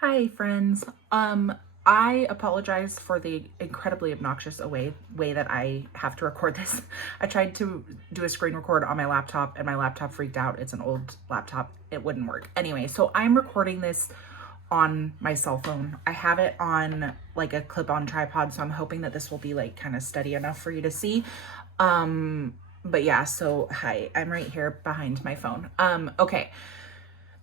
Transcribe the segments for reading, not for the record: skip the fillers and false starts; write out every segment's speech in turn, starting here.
Hi, friends. I apologize for the incredibly obnoxious way that I have to record this. I tried to do a screen record on my laptop and my laptop freaked out. It's an old laptop. It wouldn't work. Anyway, so I'm recording this on my cell phone. I have it on like a clip-on tripod, so I'm hoping that this will be like kind of steady enough for you to see. But yeah, so hi, I'm right here behind my phone. Okay.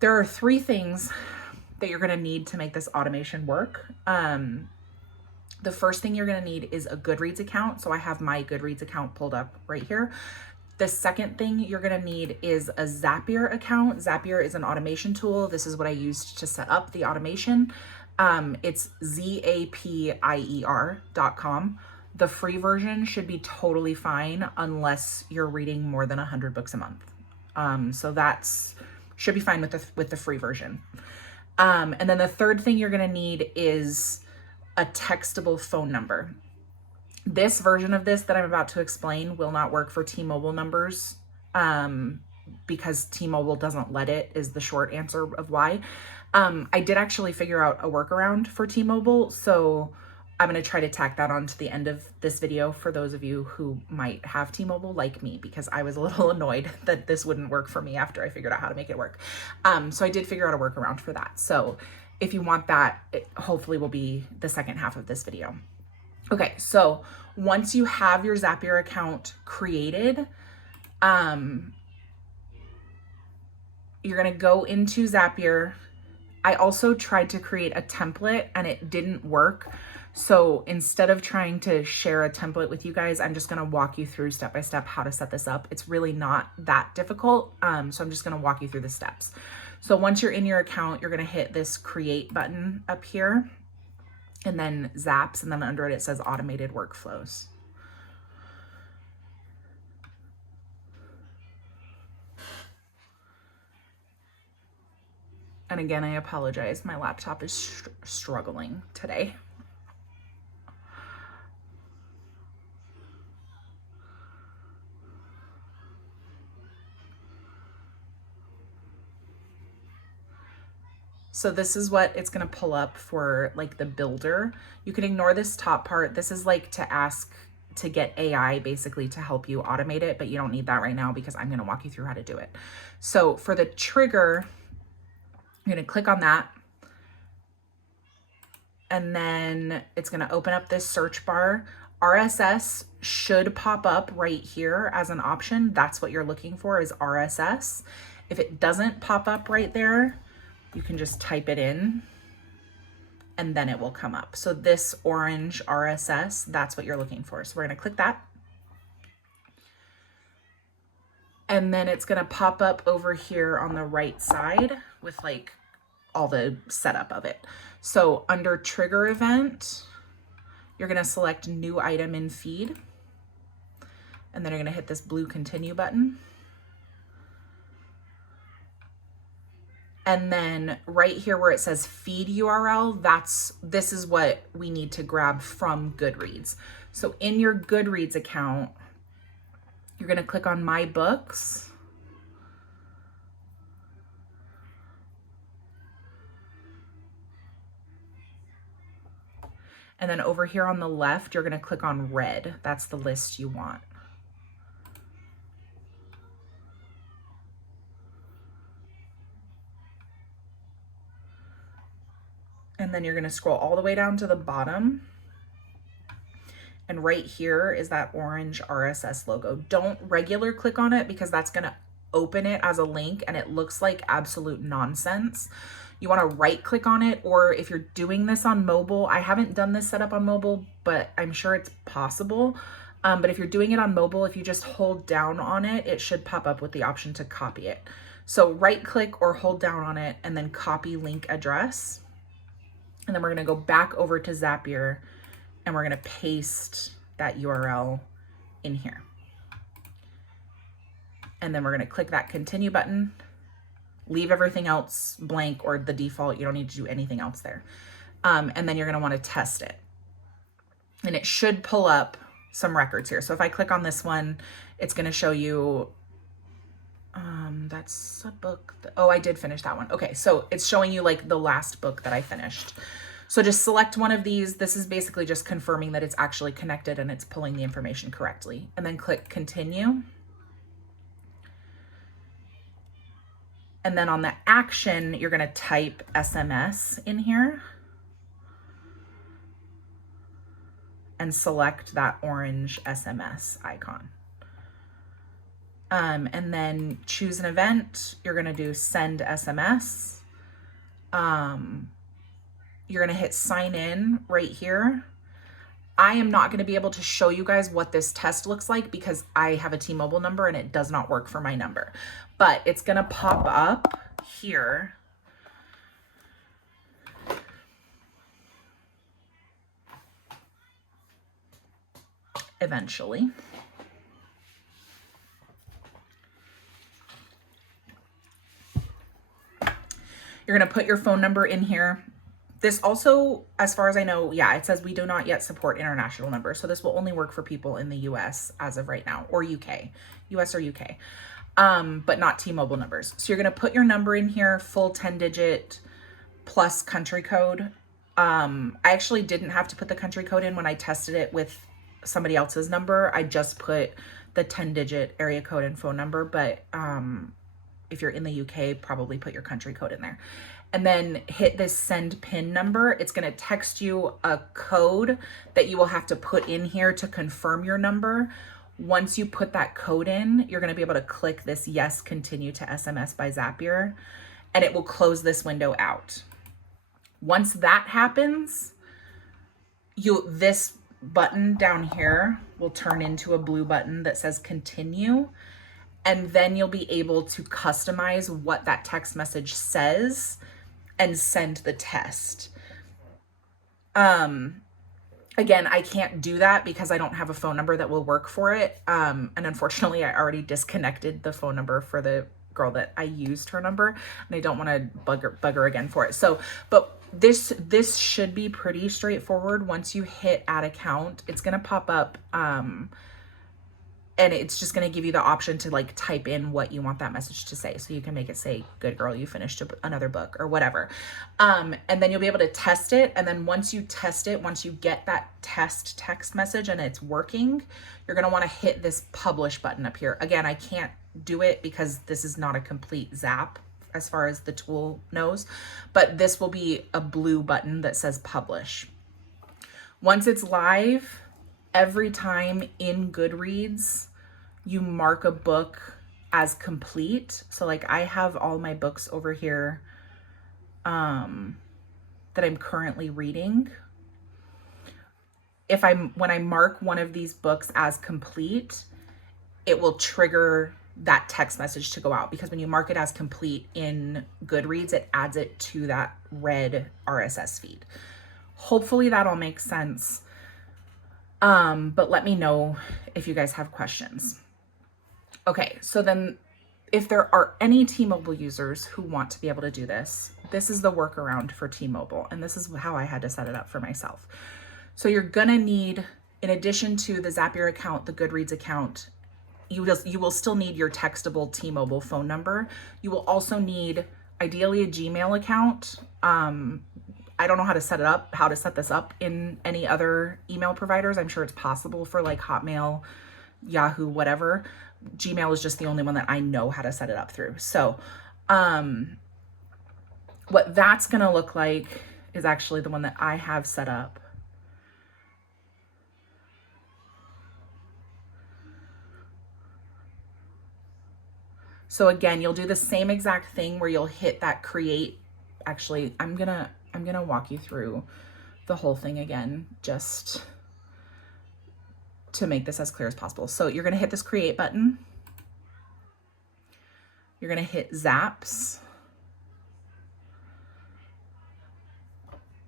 There are three things that you're going to need to make this automation work. The first thing you're going to need is a GoodReads account. So I have my GoodReads account pulled up right here. The second thing you're going to need is a Zapier account. Zapier is an automation tool. This is what I used to set up the automation. It's zapier.com. The free version should be totally fine unless you're reading more than 100 books a month. So that's should be fine with the free version. And then the third thing you're going to need is a textable phone number. This version of this that I'm about to explain will not work for T-Mobile numbers because T-Mobile doesn't let it, is the short answer of why. I did actually figure out a workaround for T-Mobile, so I'm going to try to tack that on to the end of this video for those of you who might have T-Mobile like me, because I was a little annoyed that this wouldn't work for me after I figured out how to make it work. So I did figure out a workaround for that. So if you want that, it hopefully will be the second half of this video. Okay, so once you have your Zapier account created, you're going to go into Zapier. I also tried to create a template and it didn't work. So instead of trying to share a template with you guys, I'm just going to walk you through step by step how to set this up. It's really not that difficult. So I'm just going to walk you through the steps. So once you're in your account, you're going to hit this create button up here and then Zaps, and then under it says automated workflows. And again, I apologize. My laptop is struggling today. So this is what it's going to pull up for like the builder. You can ignore this top part. This is like to ask to get AI basically to help you automate it, but you don't need that right now because I'm going to walk you through how to do it. So for the trigger, you're going to click on that. And then it's going to open up this search bar. RSS should pop up right here as an option. That's what you're looking for, is RSS. If it doesn't pop up right there, you can just type it in and then it will come up. So this orange RSS, that's what you're looking for. So we're going to click that. And then it's going to pop up over here on the right side with like all the setup of it. So under trigger event, you're going to select new item in feed. And then you're going to hit this blue continue button. And then right here where it says feed URL, this is what we need to grab from GoodReads. So in your GoodReads account, you're going to click on My Books. And then over here on the left, you're going to click on Read. That's the list you want. And then you're going to scroll all the way down to the bottom. And right here is that orange RSS logo. Don't regular click on it because that's going to open it as a link and it looks like absolute nonsense. You want to right click on it, or if you're doing this on mobile, I haven't done this setup on mobile, but I'm sure it's possible. But if you're doing it on mobile, if you just hold down on it, it should pop up with the option to copy it. So right click or hold down on it and then copy link address. And then we're going to go back over to Zapier and we're going to paste that URL in here. And then we're going to click that continue button, leave everything else blank or the default. You don't need to do anything else there. And then you're going to want to test it. And it should pull up some records here. So if I click on this one, it's going to show you That's a book. Oh, I did finish that one. Okay, so it's showing you like the last book that I finished. So just select one of these. This is basically just confirming that it's actually connected and it's pulling the information correctly. And then click continue. And then on the action, you're going to type SMS in here and select that orange SMS icon. And then choose an event. You're going to do send SMS. You're going to hit sign in right here. I am not going to be able to show you guys what this test looks like because I have a T-Mobile number and it does not work for my number, but it's going to pop up here. Eventually. You're going to put your phone number in here. This also, as far as I know, yeah, it says we do not yet support international numbers. So this will only work for people in the US as of right now, or UK, US or UK, but not T-Mobile numbers. So you're going to put your number in here, full 10-digit plus country code. I actually didn't have to put the country code in when I tested it with somebody else's number. I just put the 10-digit area code and phone number, but if you're in the UK, probably put your country code in there. And then hit this send PIN number. It's going to text you a code that you will have to put in here to confirm your number. Once you put that code in, you're going to be able to click this yes, continue to SMS by Zapier, and it will close this window out. Once that happens, this button down here will turn into a blue button that says continue. And then you'll be able to customize what that text message says and send the test. Again, I can't do that because I don't have a phone number that will work for it. And unfortunately, I already disconnected the phone number for the girl that I used her number, and I don't want to bug her again for it. So, but this should be pretty straightforward. Once you hit add account, it's going to pop up, and it's just going to give you the option to like type in what you want that message to say. So you can make it say, good girl, you finished another book or whatever. And then you'll be able to test it. And then once you test it, once you get that test text message and it's working, you're going to want to hit this publish button up here. Again, I can't do it because this is not a complete zap as far as the tool knows, but this will be a blue button that says publish. Once it's live, every time in GoodReads, you mark a book as complete. So like I have all my books over here that I'm currently reading. When I mark one of these books as complete, it will trigger that text message to go out, because when you mark it as complete in GoodReads, it adds it to that red RSS feed. Hopefully that all makes sense. But let me know if you guys have questions. Okay, so then if there are any T-Mobile users who want to be able to do this, this is the workaround for T-Mobile, and this is how I had to set it up for myself. So you're gonna need, in addition to the Zapier account, the GoodReads account, you will still need your textable T-Mobile phone number. You will also need, ideally, a Gmail account. I don't know how to set this up in any other email providers. I'm sure it's possible for like Hotmail, Yahoo, whatever. Gmail is just the only one that I know how to set it up through. So what that's gonna look like is actually the one that I have set up. So again, you'll do the same exact thing where you'll hit that create. Actually, I'm gonna walk you through the whole thing again, just to make this as clear as possible. So you're gonna hit this create button. You're gonna hit Zaps.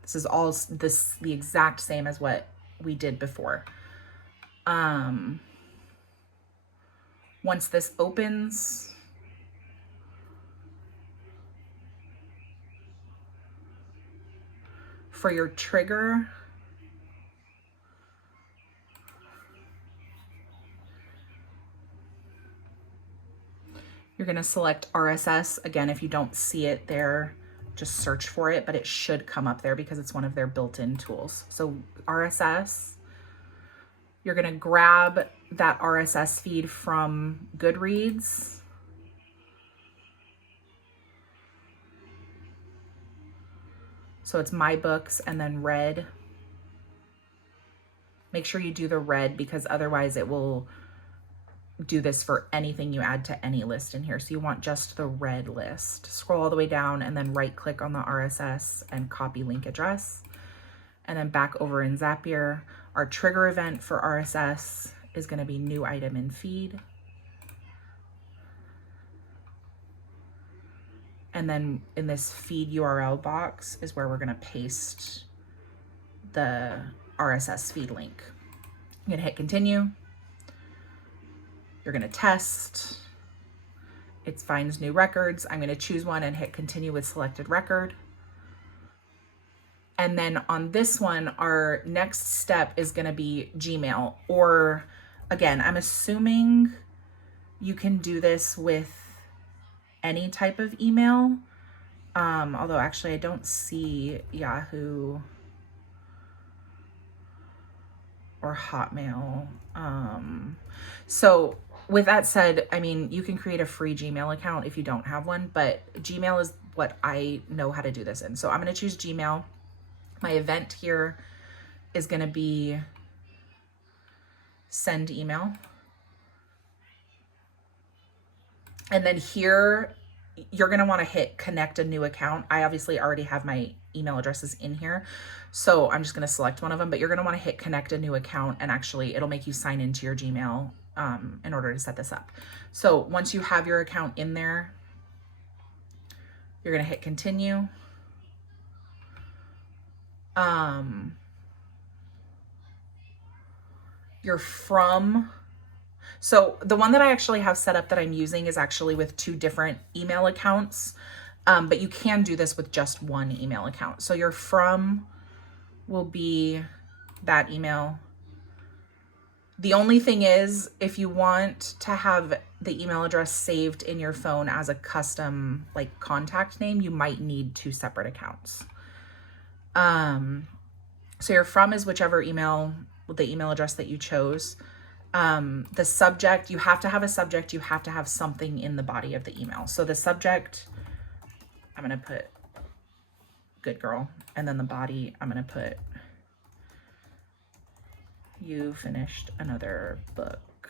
This is all the exact same as what we did before. Once this opens, for your trigger, You're going to select RSS. Again, if you don't see it there, just search for it, but it should come up there because it's one of their built-in tools. So RSS, you're going to grab that RSS feed from GoodReads. So it's my books and then red. Make sure you do the red because otherwise it will do this for anything you add to any list in here. So you want just the red list. Scroll all the way down and then right click on the RSS and copy link address. And then back over in Zapier, our trigger event for RSS is going to be new item in feed. And then in this feed URL box is where we're going to paste the RSS feed link. You're going to hit continue. You're going to test. It finds new records. I'm going to choose one and hit continue with selected record. And then on this one, our next step is going to be Gmail. Or again, I'm assuming you can do this with any type of email. Although actually I don't see Yahoo or Hotmail. So with that said, I mean, you can create a free Gmail account if you don't have one, but Gmail is what I know how to do this in. So I'm going to choose Gmail. My event here is going to be send email. And then here, you're going to want to hit connect a new account. I obviously already have my email addresses in here, so I'm just going to select one of them, but you're going to want to hit connect a new account, and actually it'll make you sign into your Gmail in order to set this up. So once you have your account in there, you're going to hit continue. You're from, so the one that I actually have set up that I'm using is actually with 2 different email accounts, but you can do this with just one email account. So your from will be that email. The only thing is, if you want to have the email address saved in your phone as a custom like contact name, you might need 2 separate accounts. So your from is whichever email, the email address that you chose. The subject, you have to have a subject, you have to have something in the body of the email. So the subject, I'm going to put good girl. And then the body, I'm going to put you finished another book.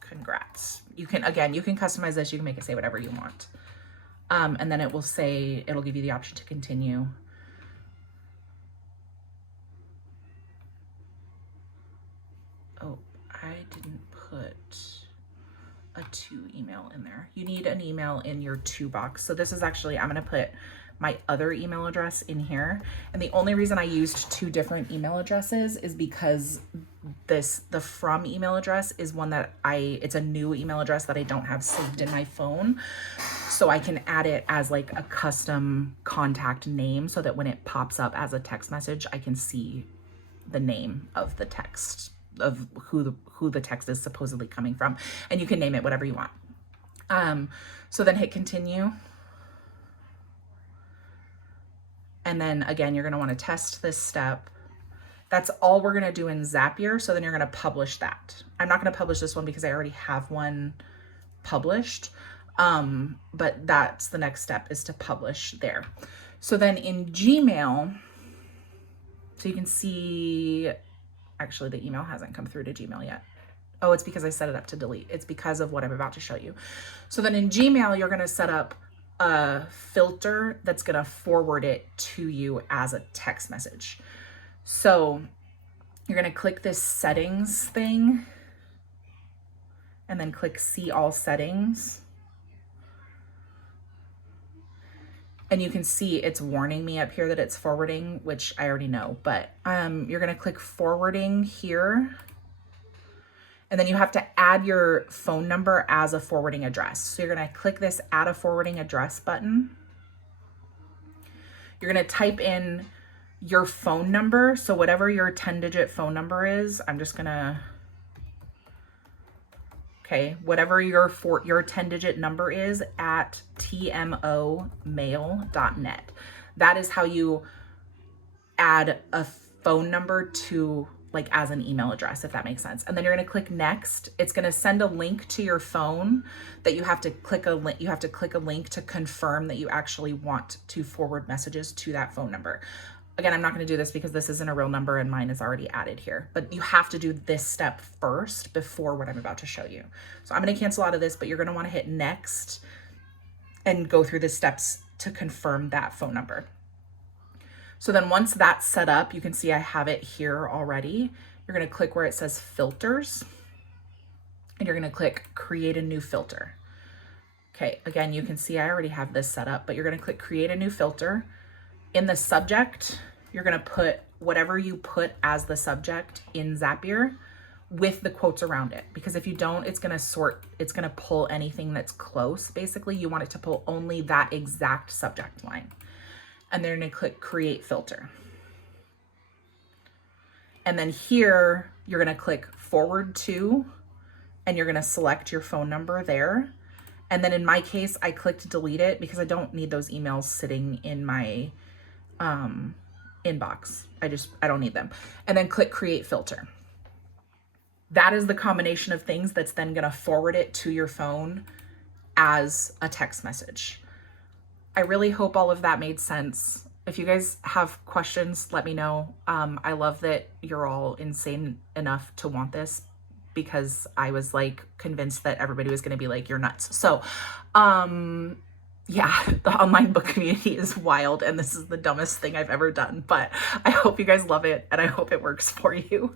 Congrats. You can, again, you can customize this. You can make it say whatever you want. And then it will say, it'll give you the option to continue. Oh, I didn't put a to email in there. You need an email in your to box. So this is actually, I'm going to put my other email address in here. And the only reason I used 2 different email addresses is because the from email address is one that it's a new email address that I don't have saved in my phone. So I can add it as like a custom contact name so that when it pops up as a text message, I can see the name of the text, of who the text is supposedly coming from, and you can name it whatever you want. So then hit continue. And then again, you're going to want to test this step. That's all we're going to do in Zapier. So then you're going to publish that. I'm not going to publish this one because I already have one published. But that's the next step, is to publish there. So then in Gmail, so you can see, actually the email hasn't come through to Gmail yet. Oh, it's because I set it up to delete. It's because of what I'm about to show you. So then in Gmail, you're going to set up a filter that's going to forward it to you as a text message. So you're going to click this settings thing and then click see all settings. And you can see it's warning me up here that it's forwarding, which I already know, but you're going to click forwarding here. And then you have to add your phone number as a forwarding address. So you're going to click this add a forwarding address button. You're going to type in your phone number. So whatever your 10-digit phone number is, I'm just going to Okay, whatever your 10-digit number is at tmomail.net. That is how you add a phone number to like as an email address, if that makes sense. And then you're going to click next. It's going to send a link to your phone that you have to click a link. You have to click a link to confirm that you actually want to forward messages to that phone number. Again, I'm not going to do this because this isn't a real number and mine is already added here, but you have to do this step first before what I'm about to show you. So I'm going to cancel out of this, but you're going to want to hit next and go through the steps to confirm that phone number. So then once that's set up, you can see I have it here already. You're going to click where it says filters and you're going to click create a new filter. Okay, again, you can see I already have this set up, but you're going to click create a new filter. In the subject, you're going to put whatever you put as the subject in Zapier with the quotes around it. Because if you don't, it's going to pull anything that's close. Basically, you want it to pull only that exact subject line. And then you're going to click create filter. And then here, you're going to click forward to, and you're going to select your phone number there. And then in my case, I clicked delete it because I don't need those emails sitting in my inbox. I don't need them. And then click create filter. That is the combination of things that's then going to forward it to your phone as a text message. I really hope all of that made sense. If you guys have questions, let me know. I love that you're all insane enough to want this because I was like convinced that everybody was going to be like, you're nuts. So, yeah, the online book community is wild and this is the dumbest thing I've ever done, but I hope you guys love it and I hope it works for you.